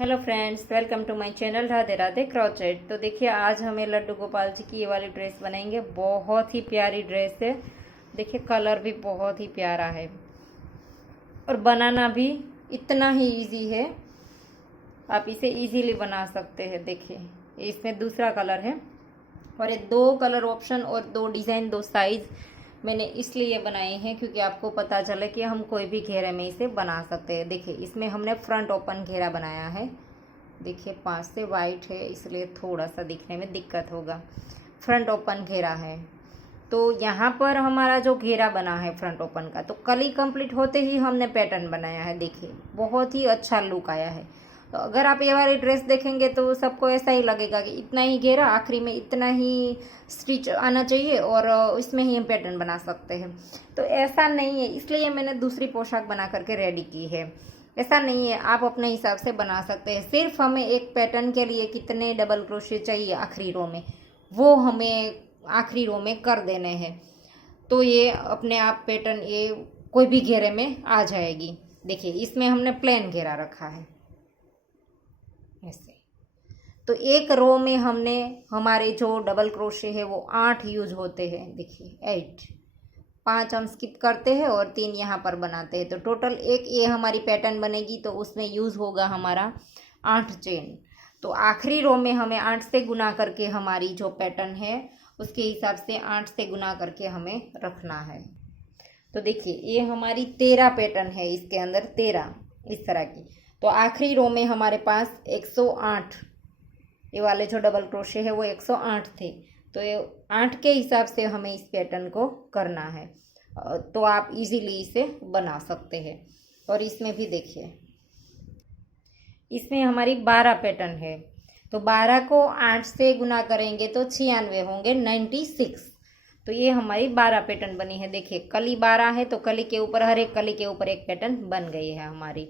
Hello friends, welcome to my channel Radhe Radhe crochet. तो देखिए, आज हमें लड्डू गोपाल जी की ये वाली ड्रेस बनाएंगे। बहुत ही प्यारी ड्रेस है। देखिए, कलर भी बहुत ही प्यारा है और बनाना भी इतना ही इजी है। आप इसे इजीली बना सकते हैं। देखिए, इसमें दूसरा कलर है और ये दो कलर ऑप्शन और दो डिज़ाइन, दो साइज़ मैंने इसलिए बनाए हैं क्योंकि आपको पता चले कि हम कोई भी घेरे में इसे बना सकते हैं। देखिए, इसमें हमने फ्रंट ओपन घेरा बनाया है। देखिए, 5 से वाइट है इसलिए थोड़ा सा दिखने में दिक्कत होगा। फ्रंट ओपन घेरा है। तो यहाँ पर हमारा जो घेरा बना है फ्रंट ओपन का, तो कली कंप्लीट होते ही हमने पैटर्न बनाया है। देखिए, बहुत ही अच्छा लुक आया है। तो अगर आप ये वाली ड्रेस देखेंगे तो सबको ऐसा ही लगेगा कि इतना ही घेरा, आखिरी में इतना ही स्टिच आना चाहिए और इसमें ही हम पैटर्न बना सकते हैं। तो ऐसा नहीं है, इसलिए मैंने दूसरी पोशाक बना करके रेडी की है। ऐसा नहीं है, आप अपने हिसाब से बना सकते हैं। सिर्फ हमें एक पैटर्न के लिए कितने डबल क्रोशे चाहिए आखिरी रो में, वो हमें आखिरी रो में कर देने हैं। तो ये अपने आप पैटर्न ये कोई भी घेरे में आ जाएगी। देखिए, इसमें हमने प्लेन घेरा रखा है ऐसे। तो एक रो में हमने हमारे जो डबल क्रोशे है वो 8 यूज होते हैं। देखिए, 8, 5 हम स्किप करते हैं और 3 यहाँ पर बनाते हैं। तो टोटल एक ये हमारी पैटर्न बनेगी, तो उसमें यूज़ होगा हमारा 8 चेन। तो आखिरी रो में हमें 8 से गुना करके हमारी जो पैटर्न है उसके हिसाब से 8 से गुना करके हमें रखना है। तो देखिए, ये हमारी 13 पैटर्न है, इसके अंदर 13 इस तरह की। तो आखिरी रो में हमारे पास 108, ये वाले जो डबल क्रोशे है वो 108 थे। तो ये 8 के हिसाब से हमें इस पैटर्न को करना है। तो आप इजीली इसे बना सकते हैं। और इसमें भी देखिए, इसमें हमारी 12 पैटर्न है। तो 12 को 8 से गुना करेंगे तो 96 होंगे, 96। तो ये हमारी 12 पैटर्न बनी है। देखिए, कली 12 है तो कली के ऊपर, हर एक कली के ऊपर एक पैटर्न बन गई है हमारी।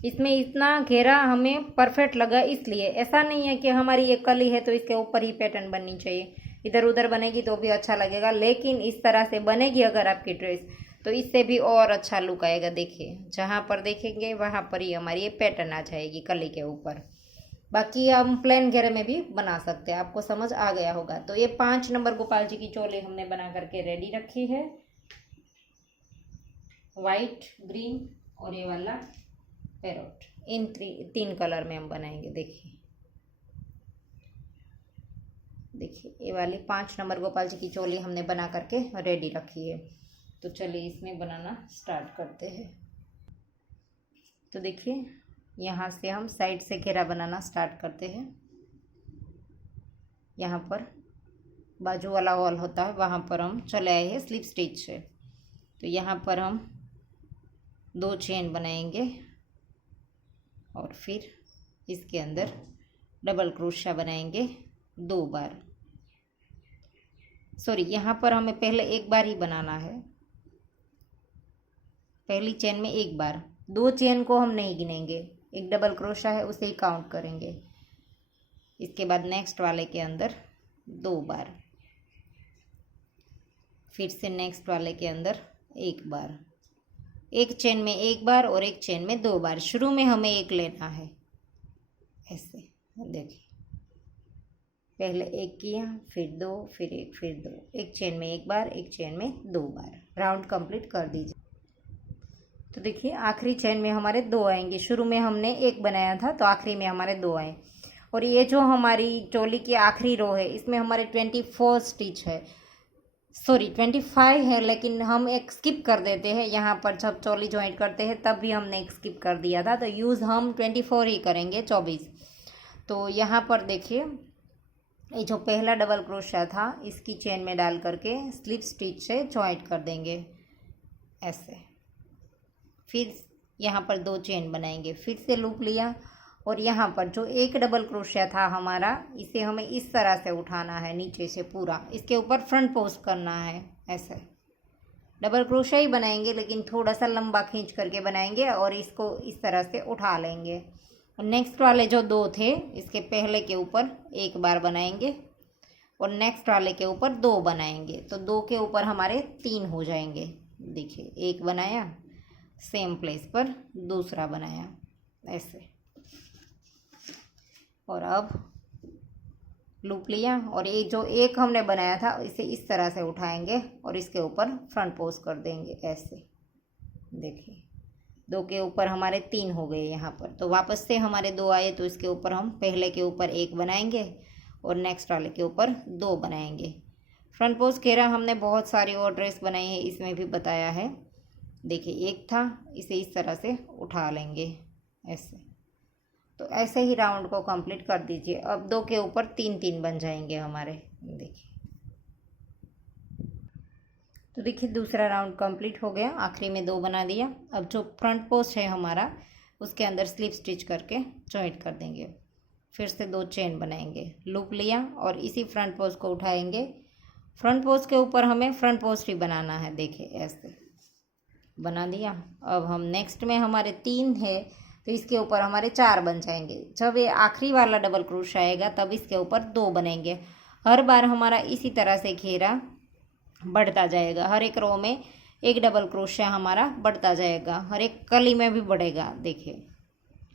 इसमें इतना घेरा हमें परफेक्ट लगा, इसलिए ऐसा नहीं है कि हमारी एक कली है तो इसके ऊपर ही पैटर्न बननी चाहिए। इधर उधर बनेगी तो भी अच्छा लगेगा, लेकिन इस तरह से बनेगी अगर आपकी ड्रेस तो इससे भी और अच्छा लुक आएगा। देखिए, जहाँ पर देखेंगे वहाँ पर ही हमारी ये पैटर्न आ जाएगी कली के ऊपर। बाकी हम प्लेन घेरे में भी बना सकते हैं। आपको समझ आ गया होगा। तो ये 5 नंबर गोपाल जी की चोली हमने बना करके रेडी रखी है। वाइट, ग्रीन और ये वाला पैरोट, इन 3 कलर में हम बनाएंगे। देखिए देखिए, ये वाली 5 नंबर गोपाल जी की चोली हमने बना करके रेडी रखी है। तो चलिए इसमें बनाना स्टार्ट करते हैं। तो देखिए, यहाँ से हम साइड से घेरा बनाना स्टार्ट करते हैं। यहाँ पर बाजू वाला हॉल होता है, वहाँ पर हम चले आए हैं स्लिप स्टिच से। तो यहाँ पर हम 2 चेन बनाएंगे और फिर इसके अंदर डबल क्रोशा बनाएंगे 2 बार। सॉरी, यहाँ पर हमें पहले एक बार ही बनाना है। पहली चेन में एक बार, 2 चेन को हम नहीं गिनेंगे। एक डबल क्रोशा है उसे ही काउंट करेंगे। इसके बाद नेक्स्ट वाले के अंदर 2 बार, फिर से नेक्स्ट वाले के अंदर 1 बार। एक चेन में 1 बार और एक चेन में 2 बार। शुरू में हमें 1 लेना है ऐसे। देखिए, पहले 1 किया, फिर 2, फिर 1, फिर 2। एक चेन में 1 बार, एक चेन में 2 बार। राउंड कंप्लीट कर दीजिए। तो देखिए, आखिरी चेन में हमारे 2 आएंगे। शुरू में हमने 1 बनाया था तो आखिरी में हमारे 2 आए। और ये जो हमारी चोली की आखिरी रो है इसमें हमारे 24 स्टिच है। सॉरी, 25 है, लेकिन हम एक स्किप कर देते हैं। यहाँ पर जब चोली ज्वाइंट करते हैं तब भी हमने एक स्किप कर दिया था। तो यूज़ हम 24 ही करेंगे, 24। तो यहाँ पर देखिए, ये जो पहला डबल क्रोशा था इसकी चेन में डाल करके स्लिप स्टिच से ज्वाइंट कर देंगे ऐसे। फिर यहाँ पर 2 चेन बनाएंगे, फिर से लूप लिया और यहाँ पर जो एक डबल क्रोशिया था हमारा, इसे हमें इस तरह से उठाना है नीचे से पूरा। इसके ऊपर फ्रंट पोस्ट करना है ऐसे। डबल क्रोशिया ही बनाएंगे लेकिन थोड़ा सा लंबा खींच करके बनाएंगे और इसको इस तरह से उठा लेंगे। नेक्स्ट वाले जो 2 थे इसके पहले के ऊपर 1 बार बनाएंगे और नेक्स्ट वाले के ऊपर 2 बनाएंगे। तो 2 के ऊपर हमारे 3 हो जाएंगे। देखिए, 1 बनाया, सेम प्लेस पर दूसरा बनाया ऐसे। और अब लूप लिया और ये जो एक हमने बनाया था इसे इस तरह से उठाएंगे और इसके ऊपर फ्रंट पोज कर देंगे ऐसे। देखिए 2 के ऊपर हमारे 3 हो गए यहाँ पर। तो वापस से हमारे 2 आए तो इसके ऊपर हम पहले के ऊपर 1 बनाएंगे और नेक्स्ट वाले के ऊपर 2 बनाएंगे। फ्रंट पोज घेरा हमने बहुत सारी और ड्रेस बनाई है, इसमें भी बताया है। देखिए एक था, इसे इस तरह से उठा लेंगे ऐसे। तो ऐसे ही राउंड को कंप्लीट कर दीजिए। अब 2 के ऊपर 3 बन जाएंगे हमारे। देखिए तो देखिए दूसरा राउंड कंप्लीट हो गया, आखिरी में 2 बना दिया। अब जो फ्रंट पोस्ट है हमारा उसके अंदर स्लिप स्टिच करके जॉइंट कर देंगे। फिर से 2 चेन बनाएंगे, लूप लिया और इसी फ्रंट पोस्ट को उठाएंगे। फ्रंट पोस्ट के ऊपर हमें फ्रंट पोस्ट ही बनाना है। देखिए ऐसे बना दिया। अब हम नेक्स्ट में हमारे 3 है तो इसके ऊपर हमारे 4 बन जाएंगे। जब ये आखिरी वाला डबल क्रोशा आएगा तब इसके ऊपर 2 बनेंगे। हर बार हमारा इसी तरह से घेरा बढ़ता जाएगा। हर एक रो में एक डबल क्रोशिया हमारा बढ़ता जाएगा, हर एक कली में भी बढ़ेगा। देखिए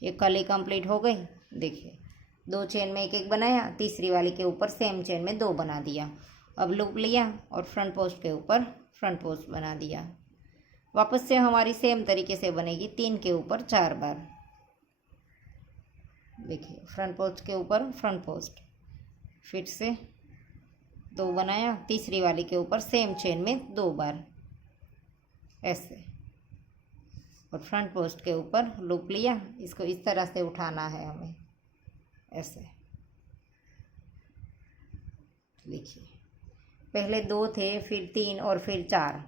ये कली कंप्लीट हो गई। देखिए 2 चेन में 1 बनाया, तीसरी वाली के ऊपर सेम चेन में 2 बना दिया। अब लूप लिया और फ्रंट पोस्ट के ऊपर फ्रंट पोस्ट बना दिया। वापस से हमारी सेम तरीके से बनेगी 3 के ऊपर 4 बार। देखिए फ्रंट पोस्ट के ऊपर फ्रंट पोस्ट, फिर से 2 बनाया, तीसरी वाली के ऊपर सेम चेन में 2 बार ऐसे और फ्रंट पोस्ट के ऊपर लूप लिया। इसको इस तरह से उठाना है हमें ऐसे। देखिए पहले 2 थे, फिर 3 और फिर 4।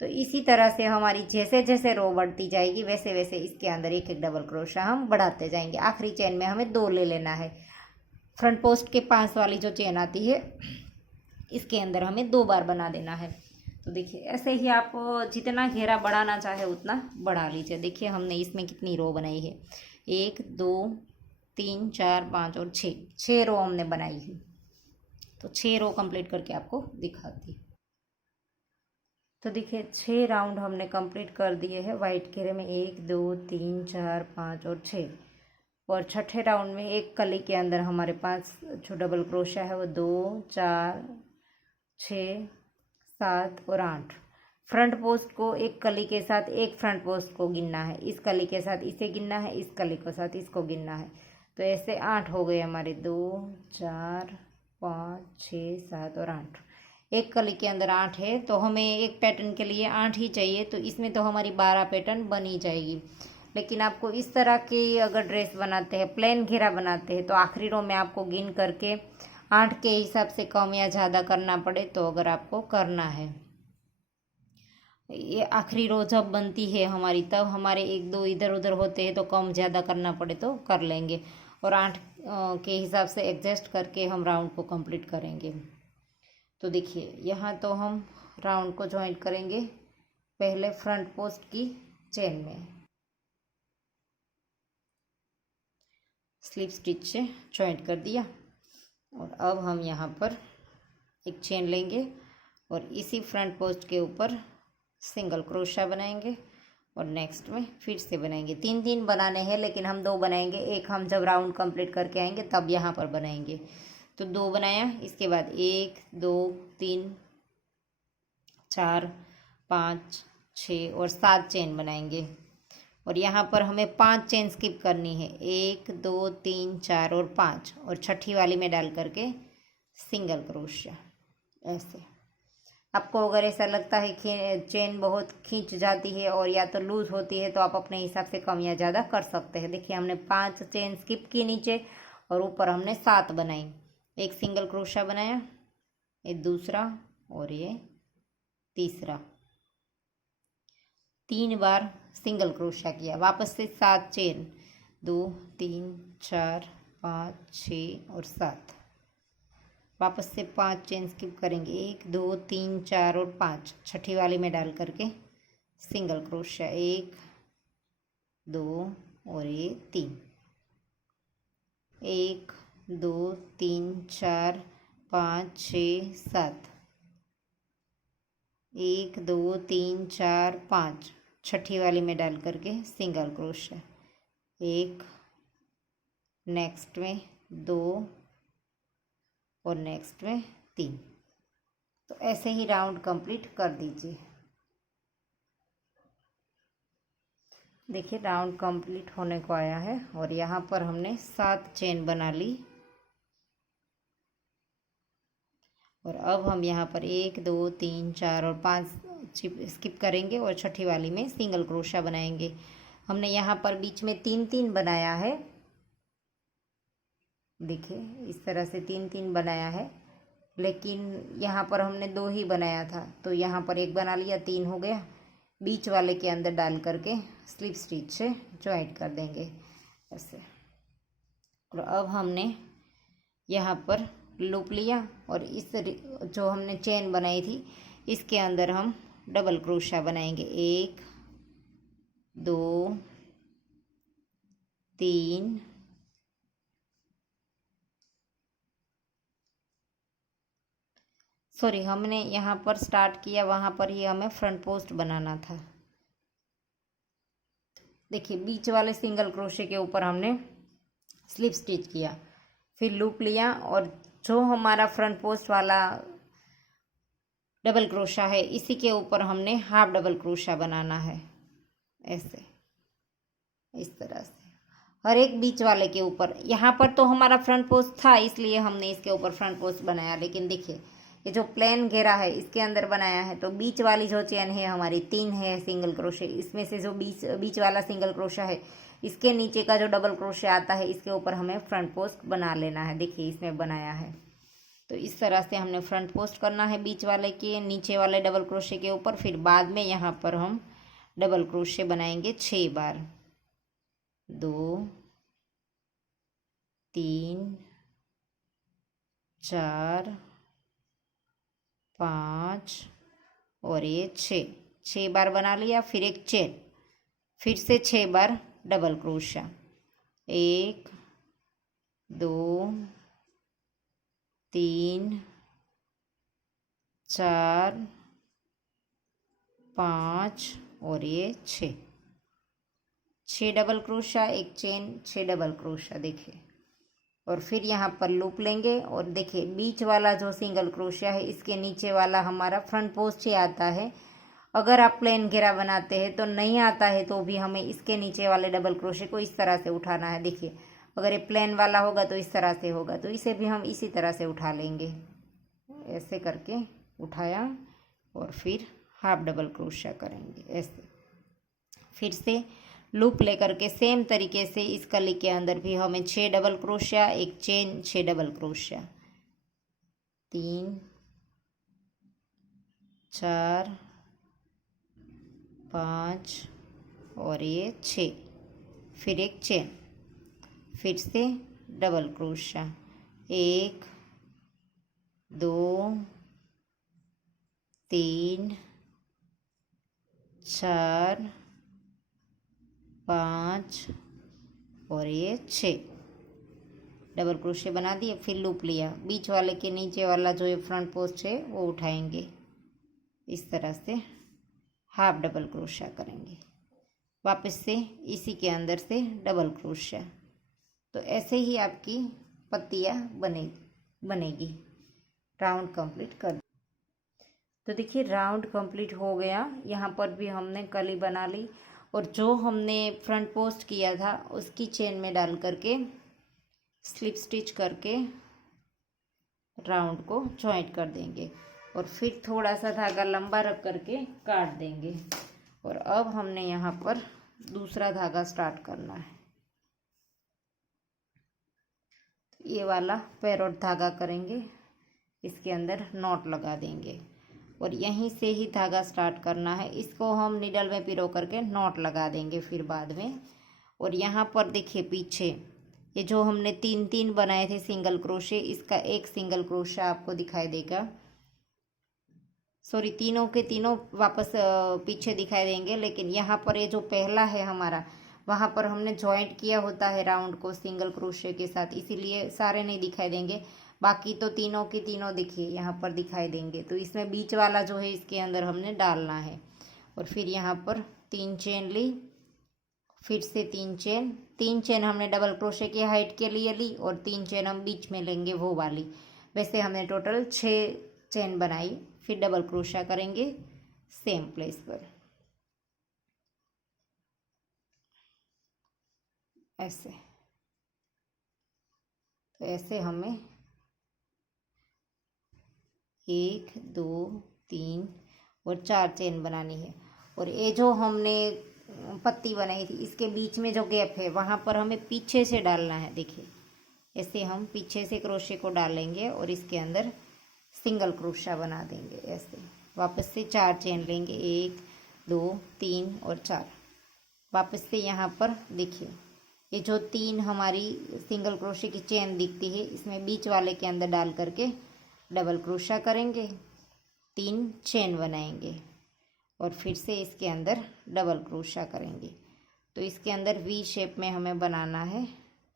तो इसी तरह से हमारी जैसे जैसे रो बढ़ती जाएगी वैसे वैसे इसके अंदर 1 डबल क्रोशा हम बढ़ाते जाएंगे। आखिरी चेन में हमें 2 ले लेना है। फ्रंट पोस्ट के पास वाली जो चेन आती है इसके अंदर हमें 2 बार बना देना है। तो देखिए ऐसे ही आप जितना घेरा बढ़ाना चाहे उतना बढ़ा लीजिए। देखिए हमने इसमें कितनी रो बनाई है, 1 2 3 4 5 और 6 रो हमने बनाई है। तो 6 रो कंप्लीट करके आपको दिखाती हूँ। तो देखिए 6 राउंड हमने कंप्लीट कर दिए हैं वाइट घेरे में, 1 2 3 4 5 और 6। और छठे राउंड में एक कली के अंदर हमारे पास जो डबल क्रोशा है वो 2 4 6 7 और 8। फ्रंट पोस्ट को एक कली के साथ एक फ्रंट पोस्ट को गिनना है, इस कली के साथ इसे गिनना है, इस कली के साथ इसको गिनना है। तो ऐसे 8 हो गए हमारे, 2 4 5 6 7 और 8। एक कली के अंदर 8 है तो हमें एक पैटर्न के लिए 8 ही चाहिए। तो इसमें तो हमारी 12 पैटर्न बनी जाएगी। लेकिन आपको इस तरह की अगर ड्रेस बनाते हैं, प्लेन घेरा बनाते हैं, तो आखिरी रो में आपको गिन करके 8 के हिसाब से कम या ज़्यादा करना पड़े तो अगर आपको करना है। ये आखिरी रो जब बनती है हमारी तब हमारे 1 2 इधर उधर होते हैं तो कम ज़्यादा करना पड़े तो कर लेंगे। और 8 के हिसाब से एडजस्ट करके हम राउंड को कंप्लीट करेंगे। तो देखिए यहाँ तो हम राउंड को ज्वाइंट करेंगे पहले फ्रंट पोस्ट की चेन में, स्लिप स्टिच से ज्वाइंट कर दिया। और अब हम यहाँ पर एक चेन लेंगे और इसी फ्रंट पोस्ट के ऊपर सिंगल क्रोशा बनाएंगे और नेक्स्ट में फिर से बनाएंगे। 3 बनाने हैं लेकिन हम 2 बनाएंगे, एक हम जब राउंड कंप्लीट करके आएंगे तब यहाँ पर बनाएंगे। तो 2 बनाया, इसके बाद 1 2 3 4 5 6 और 7 चेन बनाएंगे। और यहाँ पर हमें 5 चेन स्किप करनी है, 1 2 3 4 और 5, और छठी वाली में डाल करके सिंगल क्रोशिया ऐसे। आपको अगर ऐसा लगता है कि चेन बहुत खींच जाती है और या तो लूज़ होती है तो आप अपने हिसाब से कम या ज़्यादा कर सकते हैं। देखिए हमने 5 चेन स्किप की नीचे और ऊपर हमने 7 बनाई। एक सिंगल क्रोशिया बनाया, ये दूसरा और ये तीसरा, 3 बार सिंगल क्रोशिया किया। वापस से 7 चेन, 2 3 4 5 6 और 7। वापस से 5 चेन स्किप करेंगे, 1 2 3 4 और 5, छठी वाली में डाल करके सिंगल क्रोशिया, 1 2 और ये 3, 1 2 3 4 5 6 7, 1 2 3 4 5, छठी वाली में डाल करके सिंगल क्रोशिया, 1, नेक्स्ट में 2 और नेक्स्ट में 3। तो ऐसे ही राउंड कंप्लीट कर दीजिए। देखिए राउंड कंप्लीट होने को आया है और यहाँ पर हमने 7 चेन बना ली। और अब हम यहाँ पर 1 2 3 4 और 5 स्किप करेंगे और छठी वाली में सिंगल क्रोशा बनाएंगे। हमने यहाँ पर बीच में 3 बनाया है। देखिए इस तरह से 3 बनाया है, लेकिन यहाँ पर हमने 2 ही बनाया था, तो यहाँ पर 1 बना लिया, 3 हो गया। बीच वाले के अंदर डाल करके स्लिप स्टिच से ज्वाइंट कर देंगे ऐसे। और अब हमने यहाँ पर लूप लिया और इस जो हमने चेन बनाई थी इसके अंदर हम डबल क्रोशा बनाएंगे। 1 2 3 सॉरी, हमने यहाँ पर स्टार्ट किया, वहाँ पर ही हमें फ्रंट पोस्ट बनाना था। देखिए बीच वाले सिंगल क्रोशे के ऊपर हमने स्लिप स्टिच किया, फिर लूप लिया और जो हमारा फ्रंट पोस्ट वाला डबल क्रोशा है इसी के ऊपर हमने हाफ डबल क्रोशा बनाना है ऐसे, इस तरह से हर एक बीच वाले के ऊपर। यहाँ पर तो हमारा फ्रंट पोस्ट था इसलिए हमने इसके ऊपर फ्रंट पोस्ट बनाया, लेकिन देखिए ये जो प्लेन घेरा है इसके अंदर बनाया है, तो बीच वाली जो चेन है हमारी 3 है सिंगल क्रोशे, इसमें से जो बीच वाला सिंगल क्रोशा है इसके नीचे का जो डबल क्रोशे आता है इसके ऊपर हमें फ्रंट पोस्ट बना लेना है। देखिए इसमें बनाया है, तो इस तरह से हमने फ्रंट पोस्ट करना है बीच वाले के नीचे वाले डबल क्रोशे के ऊपर। फिर बाद में यहाँ पर हम डबल क्रोशे बनाएंगे 6 बार, 2 3 4 5 और ये 6 बार बना लिया। फिर एक चेन, फिर से 6 बार डबल क्रोशा, 1 2 3 4 5 और ये 6 डबल क्रोशा, एक चेन, 6 डबल क्रोशा। देखिए और फिर यहाँ पर लूप लेंगे और देखिए बीच वाला जो सिंगल क्रोशिया है इसके नीचे वाला हमारा फ्रंट पोस्ट ही आता है। अगर आप प्लेन घेरा बनाते हैं तो नहीं आता है तो भी हमें इसके नीचे वाले डबल क्रोशे को इस तरह से उठाना है। देखिए अगर ये प्लेन वाला होगा तो इस तरह से होगा, तो इसे भी हम इसी तरह से उठा लेंगे, ऐसे करके उठाया और फिर हाफ डबल क्रोशिया करेंगे ऐसे। फिर से लूप लेकर के सेम तरीके से इस कली के अंदर भी हमें 6 डबल क्रोशिया, एक चेन, 6 डबल क्रोशिया, 3 4 5 और ये 6, फिर एक चेन, फिर से डबल क्रोशिया, 1 2 3 4 5 और ये 6 डबल क्रोशे बना दिए। फिर लूप लिया, बीच वाले के नीचे वाला जो ये फ्रंट पोस्ट है वो उठाएंगे, इस तरह से हाफ डबल क्रोशा करेंगे, वापस से इसी के अंदर से डबल क्रोशा। तो ऐसे ही आपकी पत्तियाँ बनेगी। राउंड कंप्लीट कर, तो देखिए राउंड कंप्लीट हो गया। यहाँ पर भी हमने कली बना ली और जो हमने फ्रंट पोस्ट किया था उसकी चेन में डाल करके स्लिप स्टिच करके राउंड को जॉइंट कर देंगे और फिर थोड़ा सा धागा लंबा रख करके काट देंगे। और अब हमने यहाँ पर दूसरा धागा स्टार्ट करना है। ये वाला पैरोट धागा करेंगे, इसके अंदर नॉट लगा देंगे और यहीं से ही धागा स्टार्ट करना है। इसको हम नीडल में पिरो करके नॉट लगा देंगे फिर बाद में। और यहाँ पर देखिए पीछे ये जो हमने 3 बनाए थे सिंगल क्रोशे, इसका एक सिंगल क्रोशा आपको दिखाई देगा, सॉरी तीनों के तीनों वापस पीछे दिखाई देंगे, लेकिन यहाँ पर ये जो पहला है हमारा वहाँ पर हमने जॉइंट किया होता है राउंड को सिंगल क्रोशे के साथ, इसीलिए सारे नहीं दिखाई देंगे। बाकी तो तीनों के तीनों देखिए यहाँ पर दिखाई देंगे। तो इसमें बीच वाला जो है इसके अंदर हमने डालना है और फिर यहाँ पर 3 चेन ली, फिर से 3 चेन हमने डबल क्रोशे की हाइट के लिए ली और 3 चेन हम बीच में लेंगे वो वाली। वैसे हमने टोटल 6 चेन बनाई। फिर डबल क्रोशा करेंगे सेम प्लेस पर, ऐसे। तो ऐसे हमें 1 2 3 और 4 चेन बनानी है। और ये जो हमने पत्ती बनाई थी इसके बीच में जो गैप है वहाँ पर हमें पीछे से डालना है। देखिए ऐसे हम पीछे से क्रोशे को डालेंगे और इसके अंदर सिंगल क्रोशा बना देंगे। ऐसे वापस से 4 चेन लेंगे, 1 2 3 और 4। वापस से यहाँ पर देखिए ये जो 3 हमारी सिंगल क्रोशे की चेन दिखती है इसमें बीच वाले के अंदर डाल करके डबल क्रोशा करेंगे, 3 चेन बनाएंगे और फिर से इसके अंदर डबल क्रोशा करेंगे। तो इसके अंदर वी शेप में हमें बनाना है।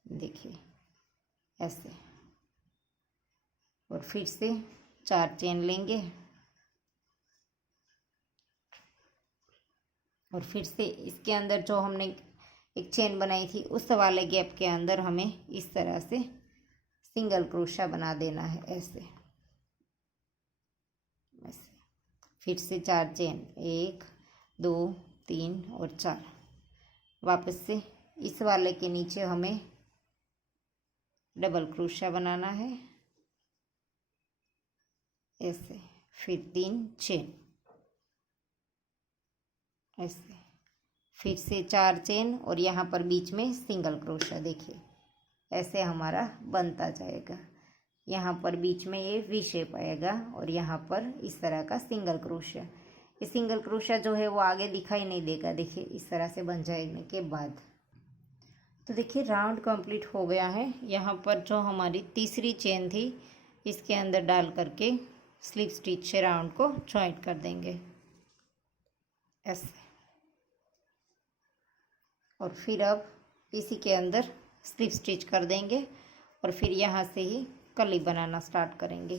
देखिए ऐसे। और फिर से 4 चेन लेंगे और फिर से इसके अंदर जो हमने एक चेन बनाई थी उस वाले गैप के अंदर हमें इस तरह से सिंगल क्रोशा बना देना है। ऐसे ऐसे। फिर से 4 चेन, 1 2 3 और 4। वापस से इस वाले के नीचे हमें डबल क्रोशा बनाना है, ऐसे। फिर 3 चेन, ऐसे। फिर से 4 चेन और यहाँ पर बीच में सिंगल क्रोशा। देखिए ऐसे हमारा बनता जाएगा। यहाँ पर बीच में ये वी शेप आएगा और यहाँ पर इस तरह का सिंगल क्रोशा। ये सिंगल क्रोशा जो है वो आगे दिखाई नहीं देगा। देखिए इस तरह से बन जाने के बाद तो देखिए राउंड कंप्लीट हो गया है। यहाँ पर जो हमारी तीसरी चेन थी इसके अंदर डाल करके स्लिप स्टिच से राउंड को जॉइंट कर देंगे, ऐसे। और फिर अब इसी के अंदर स्लिप स्टिच कर देंगे और फिर यहाँ से ही कली बनाना स्टार्ट करेंगे।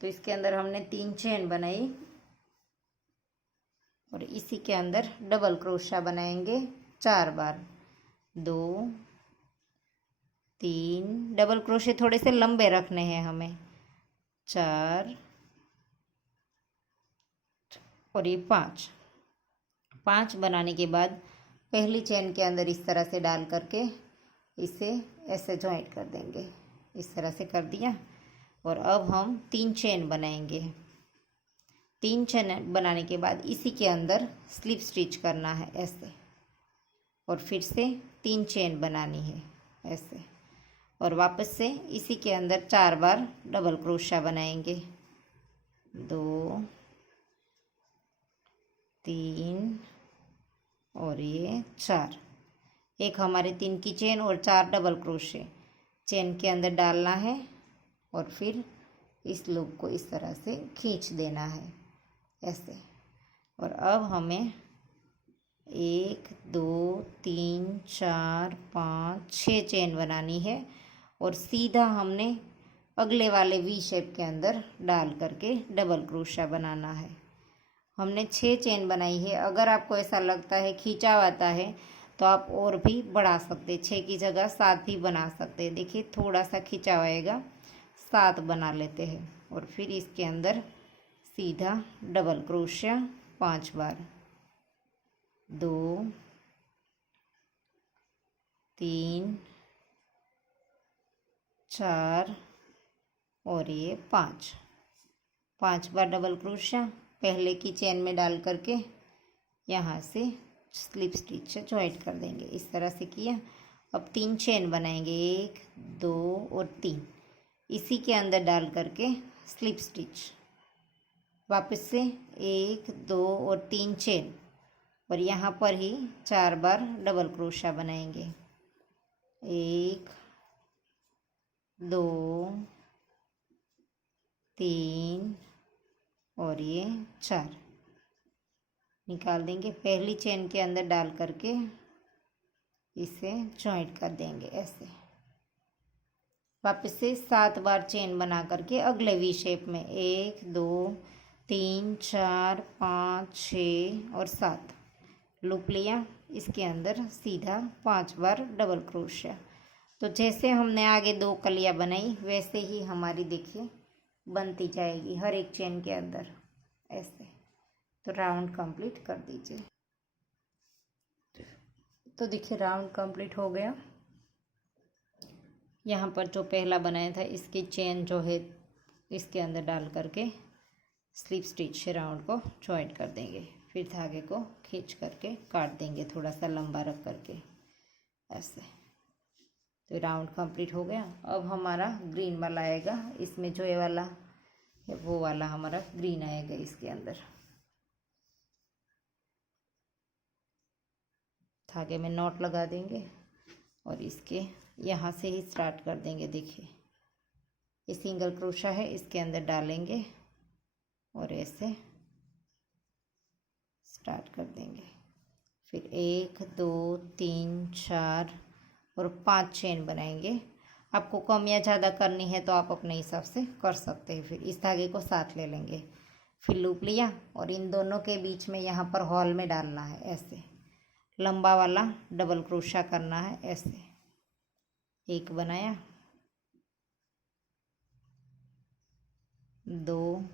तो इसके अंदर हमने 3 चेन बनाई और इसी के अंदर डबल क्रोशा बनाएंगे 4 बार, 2 3। डबल क्रोशे थोड़े से लंबे रखने हैं हमें, 4 और ये 5 बनाने के बाद पहली चेन के अंदर इस तरह से डाल करके इसे ऐसे जॉइंट कर देंगे। इस तरह से कर दिया और अब हम 3 चेन बनाएंगे। 3 चेन बनाने के बाद इसी के अंदर स्लिप स्टिच करना है, ऐसे। और फिर से 3 चेन बनानी है, ऐसे। और वापस से इसी के अंदर 4 बार डबल क्रोशा बनाएंगे, 2 3 और ये 4। एक हमारे 3 की चेन और 4 डबल क्रोशे चेन के अंदर डालना है और फिर इस लूप को इस तरह से खींच देना है, ऐसे। और अब हमें 1 2 3 4 5 6 चेन बनानी है और सीधा हमने अगले वाले वी शेप के अंदर डाल करके डबल क्रोशा बनाना है। हमने 6 चेन बनाई है। अगर आपको ऐसा लगता है खींचाव आता है तो आप और भी बढ़ा सकते, 6 की जगह 7 भी बना सकते हैं। देखिए थोड़ा सा खिंचाव आएगा, 7 बना लेते हैं। और फिर इसके अंदर सीधा डबल क्रोशिया 5 बार, 2 3 4 और ये 5 बार डबल क्रोशिया पहले की चेन में डाल करके यहाँ से स्लिप स्टिच से जॉइंट कर देंगे। इस तरह से किया। अब 3 चेन बनाएंगे, 1 2 और 3। इसी के अंदर डाल करके स्लिप स्टिच, वापस से 1 2 और 3 चेन और यहाँ पर ही 4 बार डबल क्रोशा बनाएंगे, 1 2 3 और ये 4 निकाल देंगे। पहली चेन के अंदर डाल करके इसे जॉइंट कर देंगे, ऐसे। वापस से 7 बार चेन बना करके अगले वी शेप में 1 2 3 4 5 6 और 7 लूप लिया इसके अंदर सीधा 5 बार डबल क्रोशिया। तो जैसे हमने आगे 2 कलियां बनाई वैसे ही हमारी देखिए बनती जाएगी हर एक चेन के अंदर ऐसे। तो राउंड कंप्लीट कर दीजिए। तो देखिए राउंड कंप्लीट हो गया। यहाँ पर जो पहला बनाया था इसकी चेन जो है इसके अंदर डाल करके स्लिप स्टिच से राउंड को जॉइंट कर देंगे। फिर धागे को खींच करके काट देंगे थोड़ा सा लंबा रख करके ऐसे। तो राउंड कंप्लीट हो गया। अब हमारा ग्रीन वाला आएगा, इसमें जो ये वाला है वो वाला हमारा ग्रीन आएगा इसके अंदर। धागे में नॉट लगा देंगे और इसके यहाँ से ही स्टार्ट कर देंगे। देखिए ये सिंगल क्रोशा है, इसके अंदर डालेंगे और ऐसे स्टार्ट कर देंगे। फिर 1 2 3 4 और 5 चेन बनाएंगे। आपको कम या ज़्यादा करनी है तो आप अपने हिसाब से कर सकते हैं। फिर इस धागे को साथ ले लेंगे, फिर लूप लिया और इन दोनों के बीच में यहाँ पर हॉल में डालना है ऐसे। लंबा वाला डबल क्रोशा करना है ऐसे। एक बनाया, 2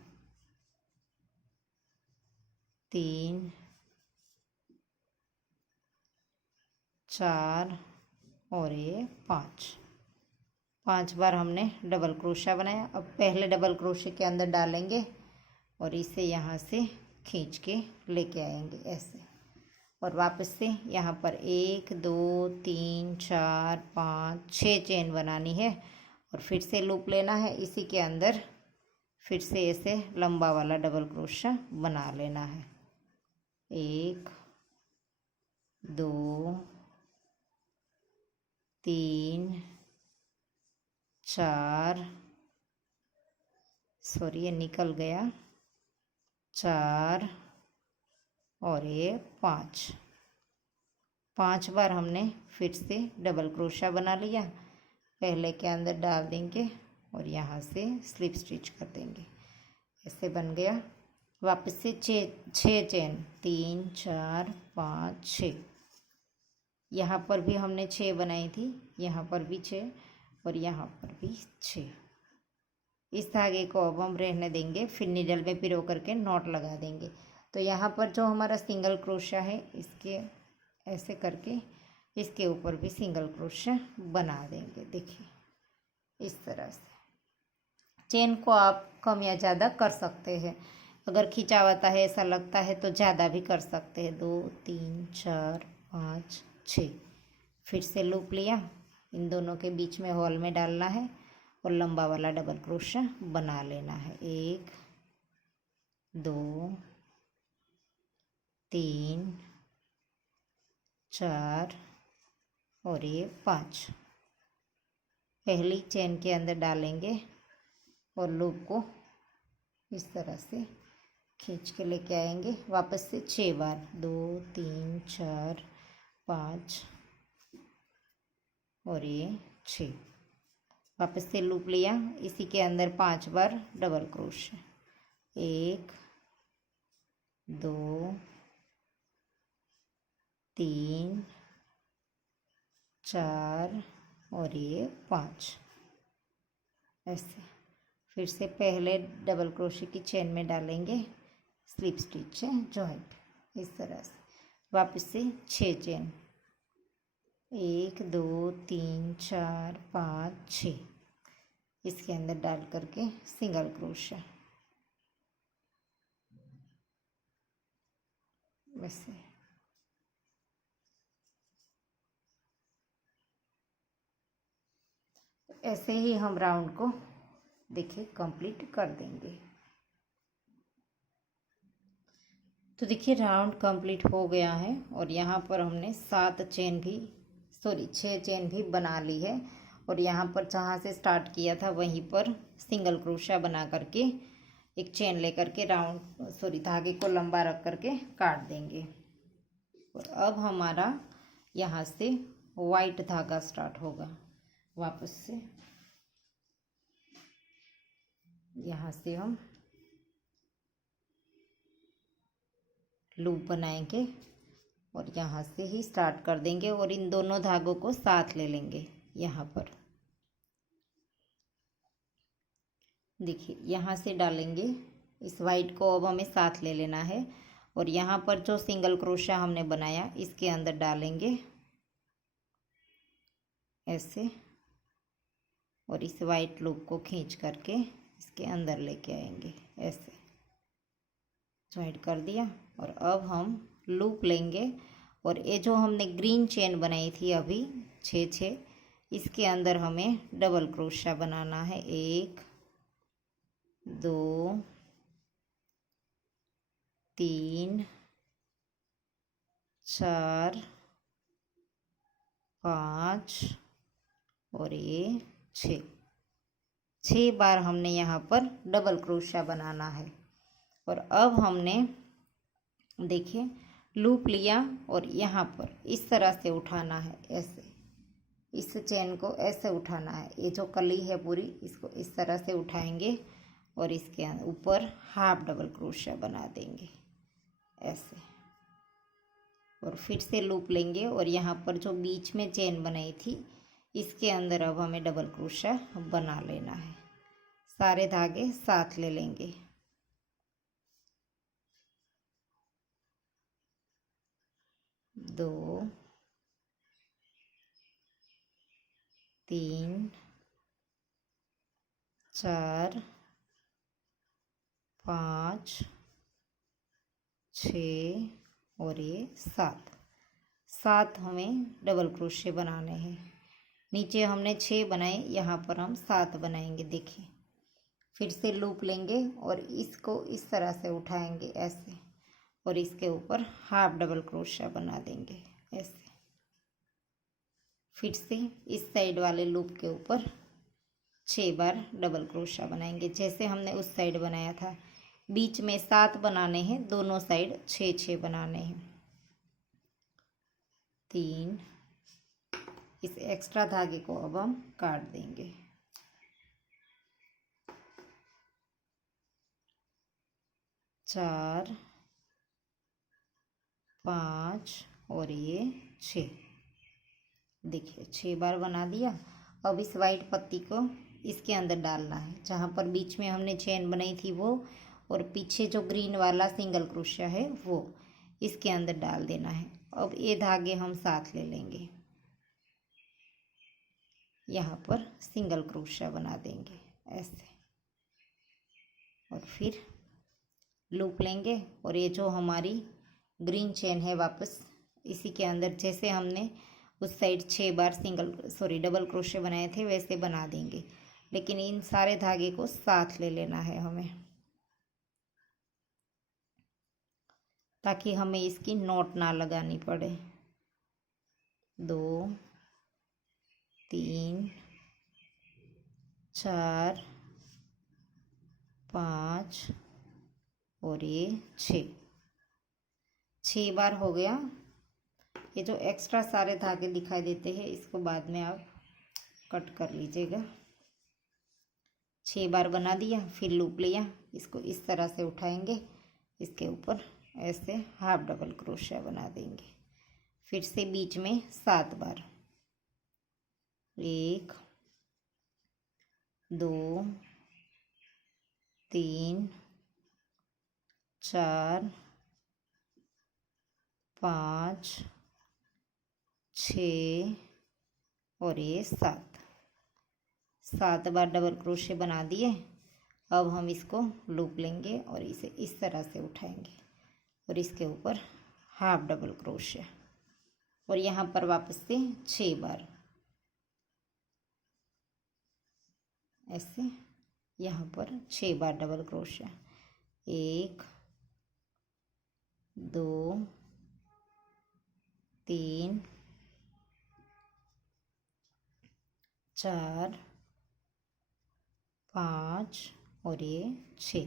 3 4 और ये 5 बार हमने डबल क्रोशा बनाया। अब पहले डबल क्रोशे के अंदर डालेंगे और इसे यहाँ से खींच के लेके आएंगे ऐसे। और वापस से यहाँ पर 1 2 3 4 5 6 चेन बनानी है और फिर से लूप लेना है। इसी के अंदर फिर से ऐसे लंबा वाला डबल क्रोशा बना लेना है। 1 2 3 4 सॉरी ये निकल गया, 4 और ये 5 बार हमने फिर से डबल क्रोशा बना लिया। पहले के अंदर डाल देंगे और यहाँ से स्लिप स्टिच कर देंगे ऐसे बन गया। वापस से 6 चेन 3 4 5 6। यहाँ पर भी हमने 6 बनाई थी, यहाँ पर भी 6 और यहाँ पर भी 6। इस धागे को अब हम रहने देंगे, फिर नीडल में पिरो करके नॉट लगा देंगे। तो यहाँ पर जो हमारा सिंगल क्रोशा है इसके ऐसे करके इसके ऊपर भी सिंगल क्रोशा बना देंगे। देखिए इस तरह से। चेन को आप कम या ज़्यादा कर सकते हैं। अगर खिंचावता है ऐसा लगता है तो ज़्यादा भी कर सकते हैं। 2 3 4 5 6। फिर से लूप लिया, इन दोनों के बीच में हॉल में डालना है और लंबा वाला डबल क्रोशा बना लेना है। 1 2 3 4 और ये 5। पहली चेन के अंदर डालेंगे और लूप को इस तरह से खींच के लेके आएंगे। वापस से 6 बार 2 3 4 5 और ये 6। वापस से लूप लिया, इसी के अंदर 5 बार डबल क्रोशा। 1 2 3 4 और ये 5 ऐसे। फिर से पहले डबल क्रोशे की चेन में डालेंगे स्लिप स्टिच है जॉइंट इस तरह से। वापस से 6 चेन 1 2 3 4 5 6। इसके अंदर डाल करके सिंगल क्रोशा वैसे। ऐसे ही हम राउंड को देखिए कंप्लीट कर देंगे। तो देखिए राउंड कंप्लीट हो गया है और यहाँ पर हमने 6 चेन भी बना ली है। और यहाँ पर जहाँ से स्टार्ट किया था वहीं पर सिंगल क्रोशा बना करके एक चेन लेकर के धागे को लंबा रख करके काट देंगे। और अब हमारा यहाँ से वाइट धागा स्टार्ट होगा। वापस से यहाँ से हम लूप बनाएंगे और यहाँ से ही स्टार्ट कर देंगे और इन दोनों धागों को साथ ले लेंगे। यहाँ पर देखिए यहाँ से डालेंगे, इस वाइट को अब हमें साथ ले लेना है और यहाँ पर जो सिंगल क्रोशा हमने बनाया इसके अंदर डालेंगे ऐसे, और इस वाइट लूप को खींच करके इसके अंदर लेके आएंगे ऐसे, ज्वाइंट कर दिया। और अब हम लूप लेंगे और ये जो हमने ग्रीन चेन बनाई थी अभी 6 इसके अंदर हमें डबल क्रोशा बनाना है। 1 2 3 4 5 और ये 6 बार हमने यहाँ पर डबल क्रोशा बनाना है। और अब हमने देखिए लूप लिया और यहाँ पर इस तरह से उठाना है ऐसे, इस चेन को ऐसे उठाना है। ये जो कली है पूरी इसको इस तरह से उठाएंगे और इसके ऊपर हाफ डबल क्रोशा बना देंगे ऐसे, और फिर से लूप लेंगे और यहाँ पर जो बीच में चेन बनाई थी इसके अंदर अब हमें डबल क्रोशा बना लेना है। सारे धागे साथ ले लेंगे। 2 3 4 5 6 और ये 7 हमें डबल क्रोशे बनाने हैं। नीचे हमने 6 बनाए, यहाँ पर हम 7 बनाएंगे। देखिए फिर से लूप लेंगे और इसको इस तरह से उठाएंगे ऐसे, और इसके ऊपर हाफ डबल क्रोशा बना देंगे ऐसे। फिर से इस साइड वाले लूप के ऊपर 6 बार डबल क्रोशा बनाएंगे जैसे हमने उस साइड बनाया था। बीच में 7 बनाने हैं, दोनों साइड 6 बनाने हैं। 3, इस एक्स्ट्रा धागे को अब हम काट देंगे। 4 5 और ये 6। देखिए 6 बार बना दिया। अब इस वाइट पत्ती को इसके अंदर डालना है, जहाँ पर बीच में हमने चेन बनाई थी वो, और पीछे जो ग्रीन वाला सिंगल क्रोशा है वो इसके अंदर डाल देना है। अब ये धागे हम साथ ले लेंगे, यहाँ पर सिंगल क्रोशा बना देंगे ऐसे, और फिर लूप लेंगे और ये जो हमारी ग्रीन चेन है वापस इसी के अंदर, जैसे हमने उस साइड 6 बार डबल क्रोशे बनाए थे वैसे बना देंगे। लेकिन इन सारे धागे को साथ ले लेना है हमें, ताकि हमें इसकी नॉट ना लगानी पड़े। 2 3 4 5 और ये 6 बार हो गया। ये जो एक्स्ट्रा सारे धागे दिखाई देते हैं इसको बाद में आप कट कर लीजिएगा। 6 बार बना दिया, फिर लूप लिया, इसको इस तरह से उठाएंगे, इसके ऊपर ऐसे हाफ डबल क्रोशा बना देंगे। फिर से बीच में 7 बार, 1 2 3 4 5 6 और ये 7 बार डबल क्रोशे बना दिए। अब हम इसको लूप लेंगे और इसे इस तरह से उठाएंगे और इसके ऊपर हाफ डबल क्रोशे, और यहाँ पर वापस से 6 बार ऐसे, यहाँ पर 6 बार डबल क्रोशे। 1 2 3 4 5 और ये 6।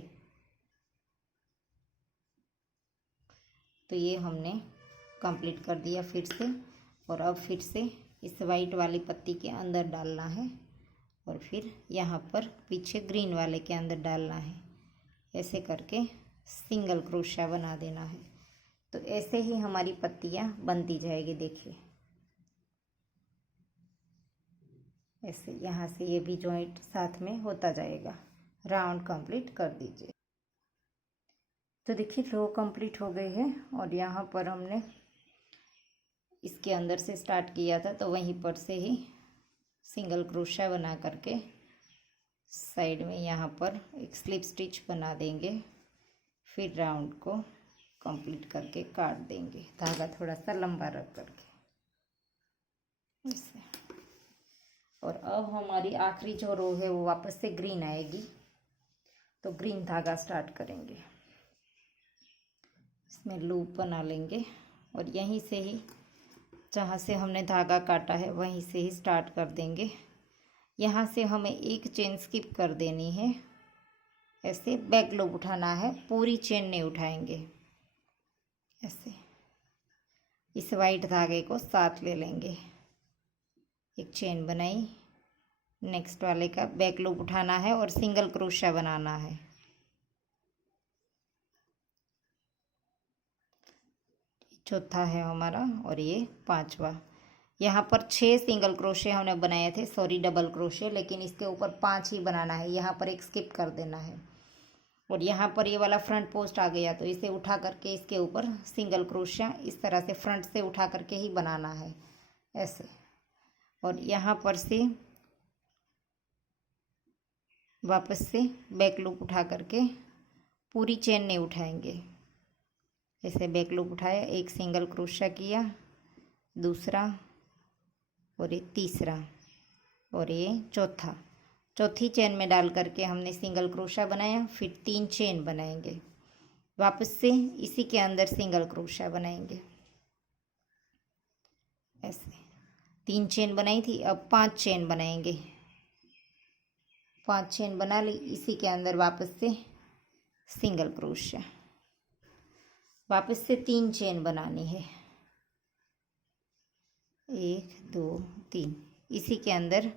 तो ये हमने कंप्लीट कर दिया फिर से, और अब फिर से इस वाइट वाली पत्ती के अंदर डालना है और फिर यहाँ पर पीछे ग्रीन वाले के अंदर डालना है। ऐसे करके सिंगल क्रोशा बना देना है। तो ऐसे ही हमारी पत्तियाँ बनती जाएगी। देखिए ऐसे यहाँ से ये भी जॉइंट साथ में होता जाएगा। राउंड कंप्लीट कर दीजिए। तो देखिए रो कंप्लीट हो गई है और यहाँ पर हमने इसके अंदर से स्टार्ट किया था, तो वहीं पर से ही सिंगल क्रोशा बना करके साइड में यहाँ पर एक स्लिप स्टिच बना देंगे। फिर राउंड को कंप्लीट करके काट देंगे, धागा थोड़ा सा लंबा रख करके ऐसे। और अब हमारी आखिरी जो रो है वो वापस से ग्रीन आएगी, तो ग्रीन धागा स्टार्ट करेंगे। इसमें लूप बना लेंगे और यहीं से ही जहाँ से हमने धागा काटा है वहीं से ही स्टार्ट कर देंगे। यहाँ से हमें एक चेन स्किप कर देनी है। ऐसे बैक लूप उठाना है, पूरी चेन नहीं उठाएंगे। ऐसे इस वाइट धागे को साथ ले लेंगे, एक चेन बनाई, नेक्स्ट वाले का बैक लूप उठाना है और सिंगल क्रोशा बनाना है। चौथा है हमारा और ये पांचवा। यहाँ पर 6 सिंगल क्रोशे हमने बनाए थे, सॉरी डबल क्रोशे, लेकिन इसके ऊपर 5 ही बनाना है। यहाँ पर एक स्किप कर देना है और यहाँ पर ये वाला फ्रंट पोस्ट आ गया, तो इसे उठा करके इसके ऊपर सिंगल क्रोशिया इस तरह से फ्रंट से उठा करके ही बनाना है ऐसे। और यहाँ पर से वापस से बैक लूप उठा करके पूरी चेन नहीं उठाएंगे। ऐसे बैक लूप उठाया, एक सिंगल क्रोशिया किया, दूसरा और ये तीसरा और ये चौथा। चौथी चेन में डाल करके हमने सिंगल क्रोशा बनाया, फिर 3 चेन बनाएंगे, वापस से इसी के अंदर सिंगल क्रोशा बनाएंगे ऐसे। 3 चेन बनाई थी, अब 5 चेन बनाएंगे। 5 चेन बना ली, इसी के अंदर वापस से सिंगल क्रोशा, वापस से 3 चेन बनानी है, 1 2 3, इसी के अंदर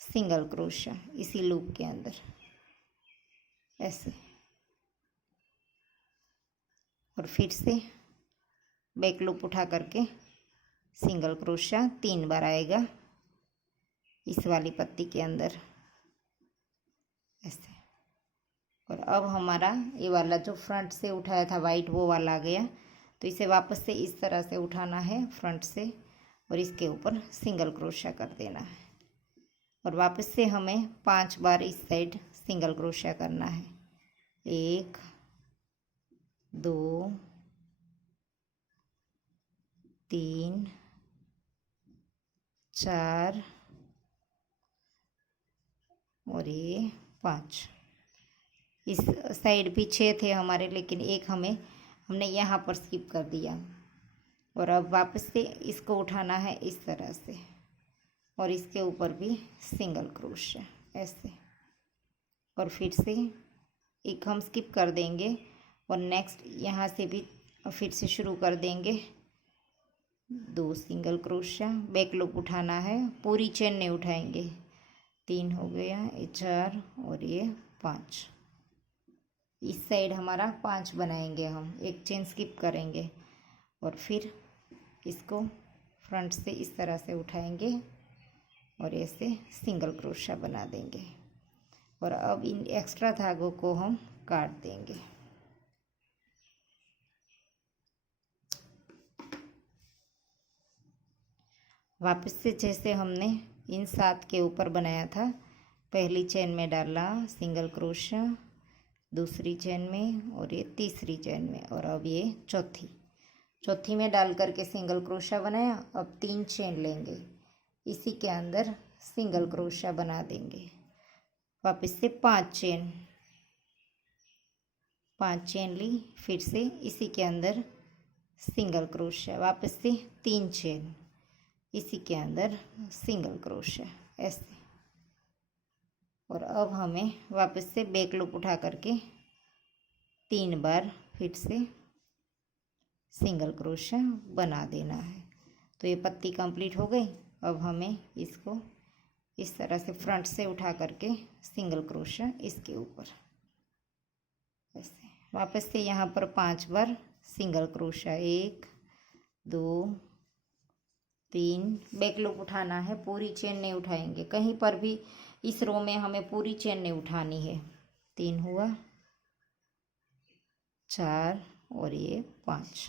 सिंगल क्रोशा, इसी लूप के अंदर ऐसे। और फिर से बैक लूप उठा करके सिंगल क्रोशा 3 बार आएगा इस वाली पत्ती के अंदर ऐसे। और अब हमारा ये वाला जो फ्रंट से उठाया था वाइट, वो वाला आ गया, तो इसे वापस से इस तरह से उठाना है फ्रंट से और इसके ऊपर सिंगल क्रोशा कर देना है। और वापस से हमें 5 बार इस साइड सिंगल क्रोशा करना है, 1 2 3 4 और ये 5। इस साइड भी 6 थे हमारे, लेकिन एक हमने यहाँ पर स्किप कर दिया। और अब वापस से इसको उठाना है इस तरह से और इसके ऊपर भी सिंगल क्रोशा ऐसे। और फिर से एक हम स्किप कर देंगे और नेक्स्ट यहाँ से भी फिर से शुरू कर देंगे, 2 सिंगल क्रोशा, बैक लूप उठाना है, पूरी चेन नहीं उठाएंगे, 3 हो गया, ये 4 और ये 5। इस साइड हमारा 5 बनाएंगे हम, एक चेन स्किप करेंगे और फिर इसको फ्रंट से इस तरह से उठाएंगे और ऐसे सिंगल क्रोशा बना देंगे। और अब इन एक्स्ट्रा धागों को हम काट देंगे। वापस से जैसे हमने इन 7 के ऊपर बनाया था, पहली चेन में डाला सिंगल क्रोशा, दूसरी चेन में और ये तीसरी चेन में, और अब ये चौथी में डाल करके सिंगल क्रोशा बनाया। अब 3 चेन लेंगे, इसी के अंदर सिंगल क्रोशा बना देंगे, वापस से 5 चेन ली, फिर से इसी के अंदर सिंगल क्रोशा, वापस से 3 चेन, इसी के अंदर सिंगल क्रोशा ऐसे। और अब हमें वापस से बैक लूप उठा करके 3 बार फिर से सिंगल क्रोशा बना देना है। तो ये पत्ती कंप्लीट हो गई। अब हमें इसको इस तरह से फ्रंट से उठा करके सिंगल क्रोशा इसके ऊपर ऐसे, वापस से यहाँ पर 5 बार सिंगल क्रोशा, 1 2 3, बैक लूप उठाना है, पूरी चेन नहीं उठाएंगे कहीं पर भी, इस रो में हमें पूरी चेन नहीं उठानी है। 3 हुआ, 4 और ये 5।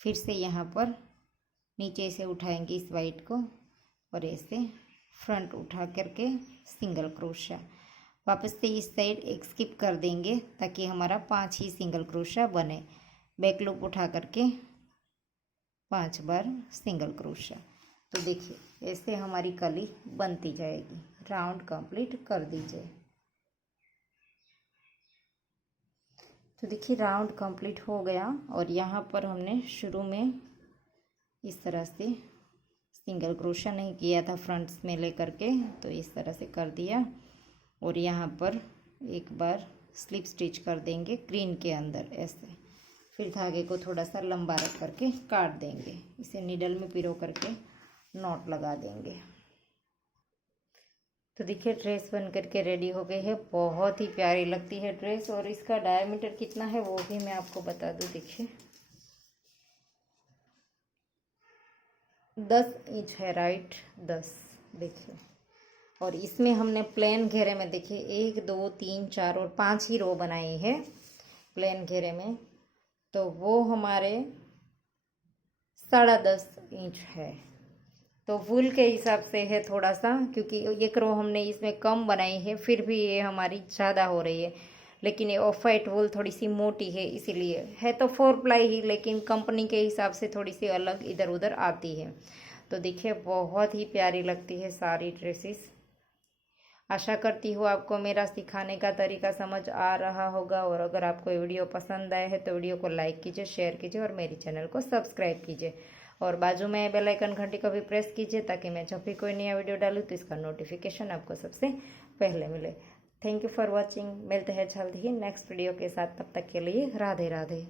फिर से यहाँ पर नीचे से उठाएंगे इस वाइट को और ऐसे फ्रंट उठा करके सिंगल क्रोशा, वापस से इस साइड एक स्किप कर देंगे ताकि हमारा 5 ही सिंगल क्रोशा बने। बैक लूप उठा करके 5 बार सिंगल क्रोशा। तो देखिए ऐसे हमारी कली बनती जाएगी। राउंड कंप्लीट कर दीजिए। तो देखिए राउंड कंप्लीट हो गया और यहाँ पर हमने शुरू में इस तरह से सिंगल क्रोशा नहीं किया था फ्रंट्स में लेकर के, तो इस तरह से कर दिया और यहाँ पर एक बार स्लिप स्टिच कर देंगे ग्रीन के अंदर ऐसे। फिर धागे को थोड़ा सा लंबा रख करके काट देंगे, इसे नीडल में पिरो करके नॉट लगा देंगे। तो देखिए ड्रेस बन करके रेडी हो गई है। बहुत ही प्यारी लगती है ड्रेस और इसका डायमीटर कितना है वो भी मैं आपको बता दूं। देखिए 10 इंच है, राइट 10। देखिए और इसमें हमने प्लेन घेरे में देखिए 1 2 3 4 और 5 ही रो बनाई है प्लेन घेरे में, तो वो हमारे 10.5 इंच है। तो वूल के हिसाब से है थोड़ा सा, क्योंकि एक रो हमने इसमें कम बनाई है फिर भी ये हमारी ज़्यादा हो रही है, लेकिन ये ऑफ वाइट वूल थोड़ी सी मोटी है इसीलिए है। तो 4 प्लाई ही, लेकिन कंपनी के हिसाब से थोड़ी सी अलग इधर उधर आती है। तो देखिए बहुत ही प्यारी लगती है सारी ड्रेसेस। आशा करती हूँ आपको मेरा सिखाने का तरीका समझ आ रहा होगा, और अगर आपको वीडियो पसंद आए है तो वीडियो को लाइक कीजिए, शेयर कीजिए और मेरे चैनल को सब्सक्राइब कीजिए और बाजू में बेल आइकन घंटी को भी प्रेस कीजिए ताकि मैं जब भी कोई नया वीडियो डालूँ तो इसका नोटिफिकेशन आपको सबसे पहले मिले। Thank you for watching. मिलते हैं जल्द ही नेक्स्ट वीडियो के साथ, तब तक के लिए राधे राधे।